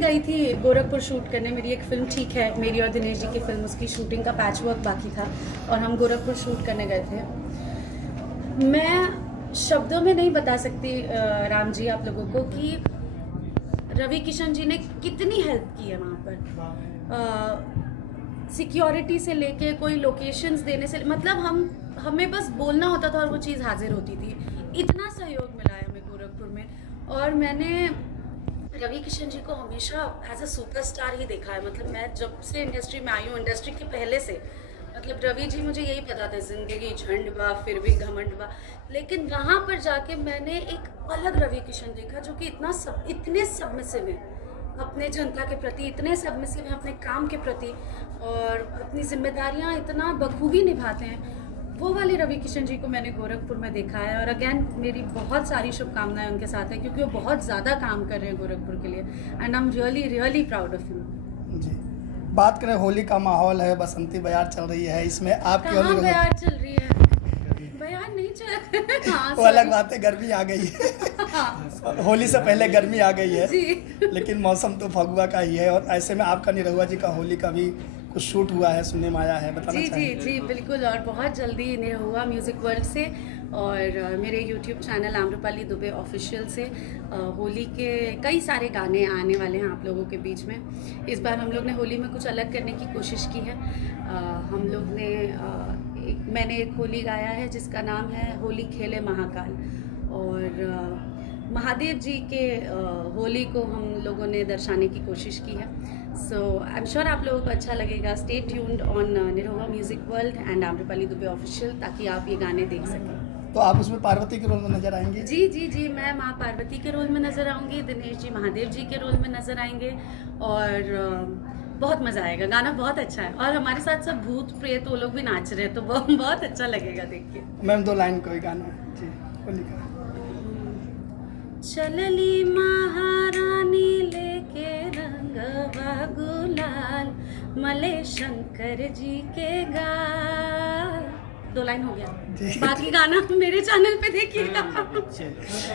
गई थी गोरखपुर शूट करने। मेरी एक फिल्म ठीक है, मेरी और दिनेश जी की फिल्म, उसकी शूटिंग का पैच वर्क बाकी था और हम गोरखपुर शूट करने गए थे। मैं शब्दों में नहीं बता सकती राम जी आप लोगों को कि रवि किशन जी ने कितनी हेल्प की है वहाँ पर। सिक्योरिटी से लेके कोई लोकेशंस देने से, मतलब हमें बस बोलना होता था और वो चीज़ हाजिर होती थी। इतना सहयोग मिला है हमें गोरखपुर में। और मैंने रवि किशन जी को हमेशा एज अ सुपरस्टार ही देखा है। मतलब मैं जब से इंडस्ट्री में आई हूँ, इंडस्ट्री के पहले से, मतलब रवि जी मुझे यही पता था, जिंदगी झंड बा फिर भी घमंड बा। लेकिन वहाँ पर जाके मैंने एक अलग रवि किशन देखा जो कि इतने सबमिसिव है अपने जनता के प्रति, इतने सबमिसिव है अपने काम के प्रति और अपनी जिम्मेदारियाँ इतना बखूबी निभाते हैं। वो वाले रवि किशन जी को मैंने गोरखपुर में देखा है। और अगेन मेरी बहुत सारी शुभकामनाएं उनके साथ है क्योंकि वो बहुत ज़्यादा काम कर रहे हैं गोरखपुर के लिए and I am really really proud of him. जी, बात करें, होली का माहौल है, बसंती बयार चल रही है, इसमें आपकी कहाँ बयार चल रही है? बयार नहीं चल हाँ, वो अलग बात है, गर्मी आ गई है। हाँ। होली से पहले गर्मी आ गई है जी। लेकिन मौसम तो फगुआ का ही है। और ऐसे में आपका निरहुआ जी का होली का भी कुछ शूट हुआ है, सुनने में आया है, बताना जी चाहिए। जी बिल्कुल। और बहुत जल्दी निरहुआ म्यूज़िक वर्ल्ड से और मेरे YouTube channel Amrapali Dubey official से होली के कई सारे गाने आने वाले हैं आप लोगों के बीच में। इस बार हम लोग ने होली में कुछ अलग करने की कोशिश की है। हम लोग ने मैंने एक होली गाया है जिसका नाम है होली खेले महाकाल। और महादेव जी के होली को हम लोगों ने दर्शाने की कोशिश की है। सो आई एम श्योर आप लोगों को अच्छा लगेगा। Stay tuned on Nirahua music world and Amrapali Dubey official ताकि आप ये गाने देख सकें। तो आप उसमें पार्वती के रोल में नजर आएंगे? जी मैं माँ पार्वती के रोल में नजर आऊंगी, दिनेश जी महादेव जी के रोल में नजर आएंगे और बहुत मजा आएगा। गाना बहुत अच्छा है और हमारे साथ सब भूत प्रेत वो लोग भी नाच रहे हैं तो बहुत अच्छा लगेगा देख के। मैम, 2 लाइन कोई गाना जी होली का। चलली महारानी लेके रंगवा गुलाल, मले शंकर जी के गाल। 2 लाइन हो गया, बाकी गाना मेरे चैनल पे देखिएगा।